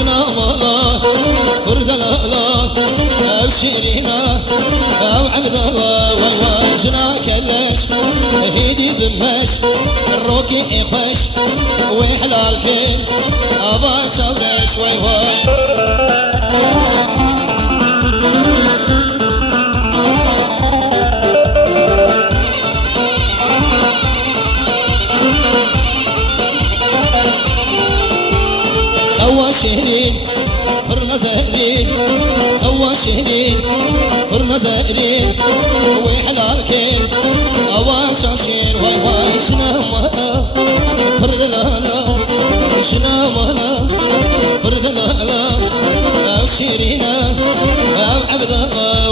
شنا الله فرد الله أو شيرينا أو عبد الله وشنا كلاش هيدي دمش الروكي إخوش وحلال كين أبا شورش وي شهرين فرنا زهرين أول شهرين فرنا زهرين وحلال كين أول شاشين واي شنا مهلا فرد لالا شنا مهلا فرد لالا أو شيرينا أو عبد الله